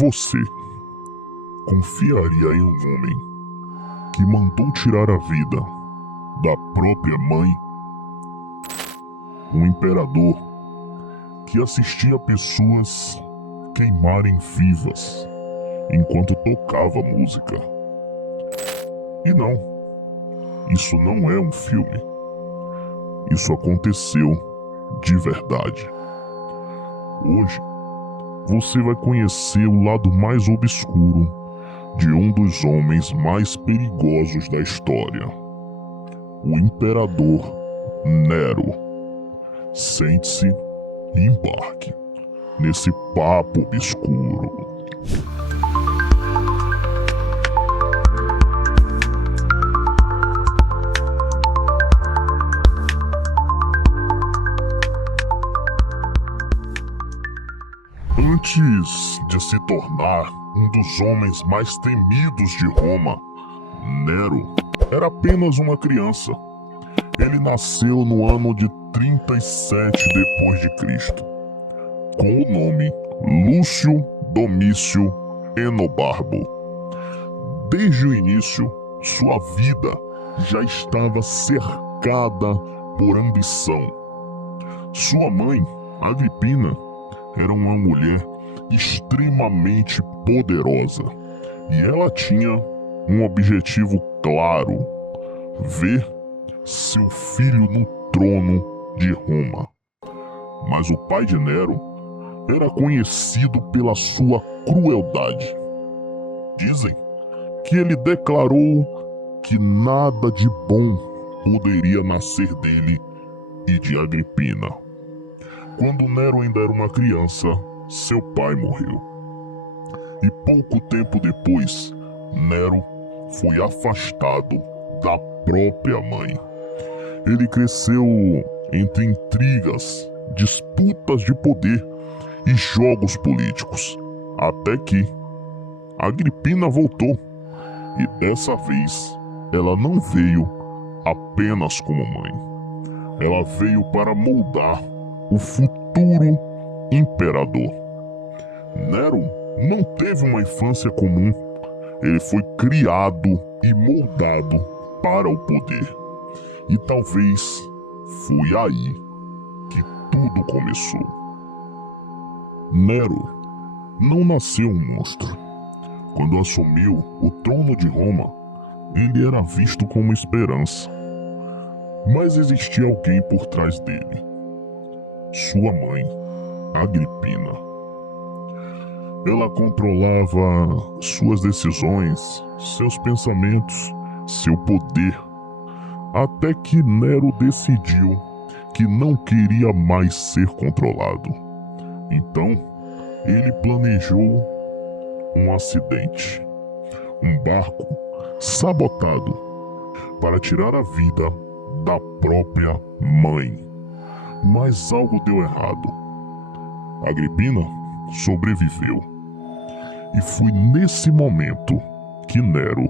Você confiaria em um homem que mandou tirar a vida da própria mãe? Um imperador que assistia pessoas queimarem vivas enquanto tocava música. E não, isso não é um filme. Isso aconteceu de verdade. Hoje, você vai conhecer o lado mais obscuro de um dos homens mais perigosos da história, o Imperador Nero. Sente-se e embarque nesse papo obscuro. Antes de se tornar um dos homens mais temidos de Roma, Nero era apenas uma criança. Ele nasceu no ano de 37 depois de Cristo, com o nome Lúcio Domício Enobarbo. Desde o início, sua vida já estava cercada por ambição. Sua mãe, Agripina, era uma mulher extremamente poderosa e ela tinha um objetivo claro: ver seu filho no trono de Roma. Mas o pai de Nero era conhecido pela sua crueldade. Dizem que ele declarou que nada de bom poderia nascer dele e de Agripina. Quando Nero ainda era uma criança, seu pai morreu. E pouco tempo depois, Nero foi afastado da própria mãe. Ele cresceu entre intrigas, disputas de poder e jogos políticos, até que Agripina voltou. E dessa vez, ela não veio apenas como mãe. Ela veio para moldar o futuro imperador. Nero não teve uma infância comum. Ele foi criado e moldado para o poder. E talvez foi aí que tudo começou. Nero não nasceu um monstro. Quando assumiu o trono de Roma, ele era visto como esperança. Mas existia alguém por trás dele. Sua mãe, Agripina. Ela controlava suas decisões, seus pensamentos, seu poder, até que Nero decidiu que não queria mais ser controlado. Então, ele planejou um acidente, um barco sabotado para tirar a vida da própria mãe. Mas algo deu errado. Agripina sobreviveu. E foi nesse momento que Nero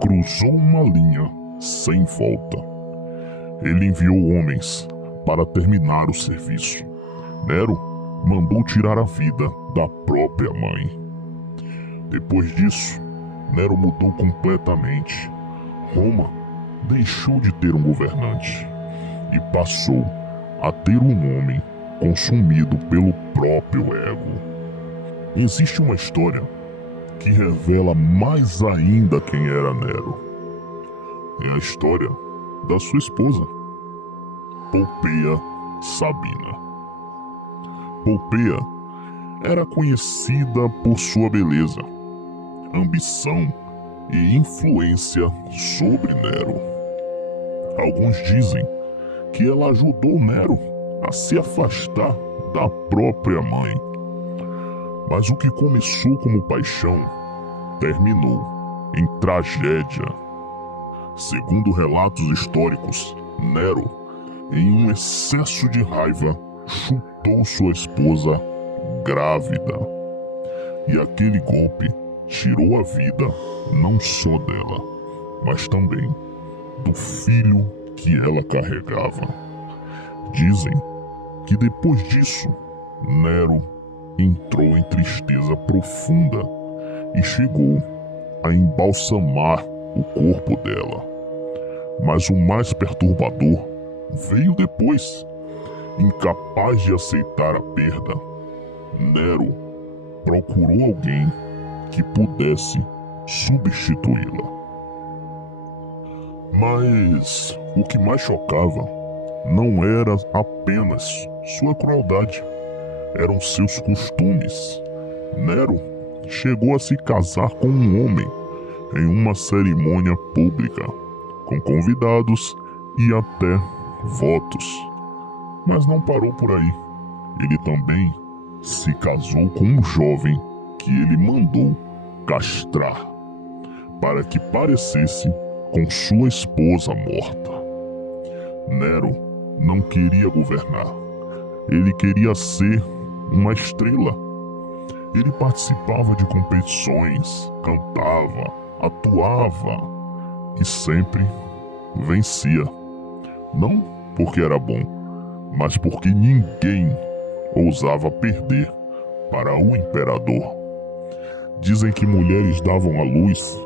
cruzou uma linha sem volta. Ele enviou homens para terminar o serviço. Nero mandou tirar a vida da própria mãe. Depois disso, Nero mudou completamente. Roma deixou de ter um governante e passou a ter um homem consumido pelo próprio ego. Existe uma história que revela mais ainda quem era Nero. É a história da sua esposa, Poppaea Sabina. Poppaea era conhecida por sua beleza, ambição e influência sobre Nero. Alguns dizem que ela ajudou Nero a se afastar da própria mãe. Mas o que começou como paixão terminou em tragédia. Segundo relatos históricos, Nero, em um excesso de raiva, chutou sua esposa grávida. E aquele golpe tirou a vida não só dela, mas também do filho que ela carregava. Dizem que depois disso, Nero entrou em tristeza profunda e chegou a embalsamar o corpo dela. Mas o mais perturbador veio depois. Incapaz de aceitar a perda, Nero procurou alguém que pudesse substituí-la. Mas o que mais chocava não era apenas sua crueldade, eram seus costumes. Nero chegou a se casar com um homem em uma cerimônia pública, com convidados e até votos. Mas não parou por aí. Ele também se casou com um jovem que ele mandou castrar, para que parecesse com sua esposa morta. Nero não queria governar. Ele queria ser uma estrela. Ele participava de competições, cantava, atuava e sempre vencia. Não porque era bom, mas porque ninguém ousava perder para o imperador. Dizem que mulheres davam à luz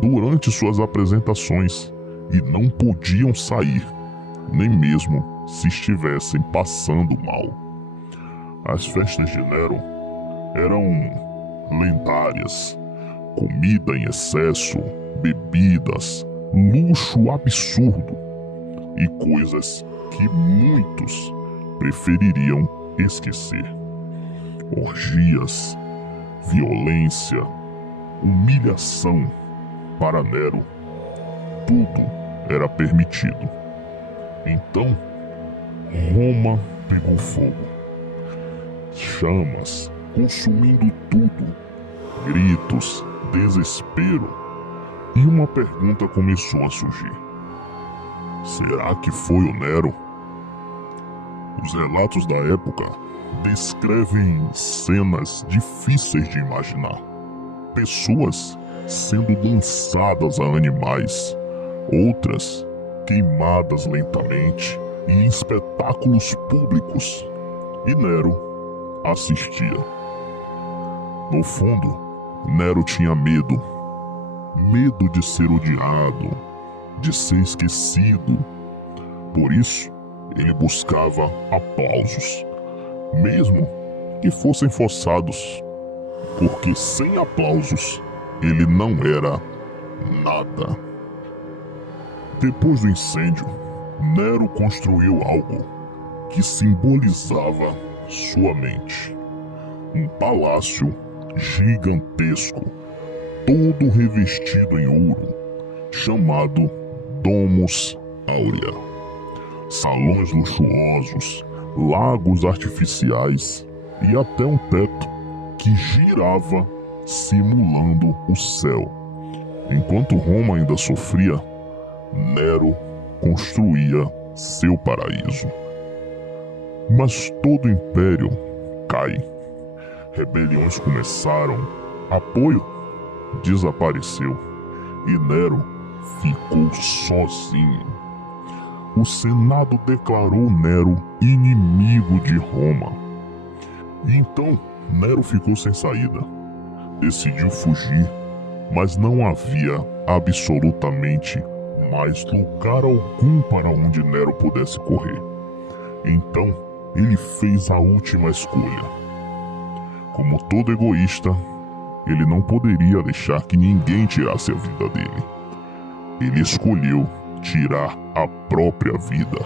durante suas apresentações e não podiam sair, nem mesmo se estivessem passando mal. As festas de Nero eram lendárias. Comida em excesso, bebidas, luxo absurdo e coisas que muitos prefeririam esquecer. Orgias, violência, humilhação. Para Nero, tudo era permitido. Então, Roma pegou fogo. Chamas consumindo tudo. Gritos, desespero. E uma pergunta começou a surgir. Será que foi o Nero? Os relatos da época descrevem cenas difíceis de imaginar. Pessoas sendo lançadas a animais, outras queimadas lentamente e em espetáculos públicos. E Nero assistia. No fundo, Nero tinha medo. Medo de ser odiado, de ser esquecido. Por isso, ele buscava aplausos, mesmo que fossem forçados, porque sem aplausos ele não era nada. Depois do incêndio, Nero construiu algo que simbolizava sua mente. Um palácio gigantesco, todo revestido em ouro, chamado Domus Aurea. Salões luxuosos, lagos artificiais e até um teto que girava simulando o céu. Enquanto Roma ainda sofria, Nero construía seu paraíso. Mas todo império cai. Rebeliões começaram, apoio desapareceu e Nero ficou sozinho. O Senado declarou Nero inimigo de Roma. E então Nero ficou sem saída. Decidiu fugir, mas não havia absolutamente mais lugar algum para onde Nero pudesse correr. Então ele fez a última escolha. Como todo egoísta, ele não poderia deixar que ninguém tirasse a vida dele. Ele escolheu tirar a própria vida.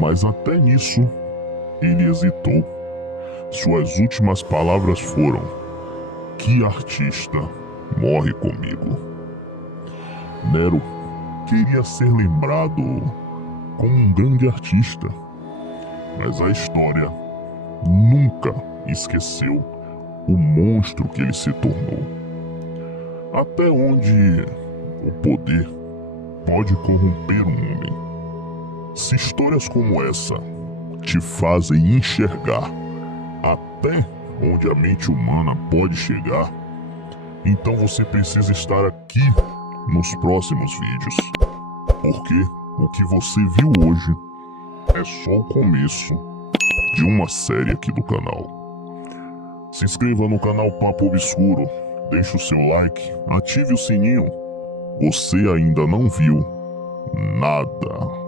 Mas até nisso, ele hesitou. Suas últimas palavras foram: "Que artista morre comigo?" Nero queria ser lembrado como um grande artista, mas a história nunca esqueceu o monstro que ele se tornou. Até onde o poder pode corromper um homem? Se histórias como essa te fazem enxergar até onde a mente humana pode chegar, então você precisa estar aqui nos próximos vídeos, porque o que você viu hoje é só o começo de uma série aqui do canal. Se inscreva no canal Papo Obscuro, deixe o seu like, ative o sininho. Você ainda não viu nada.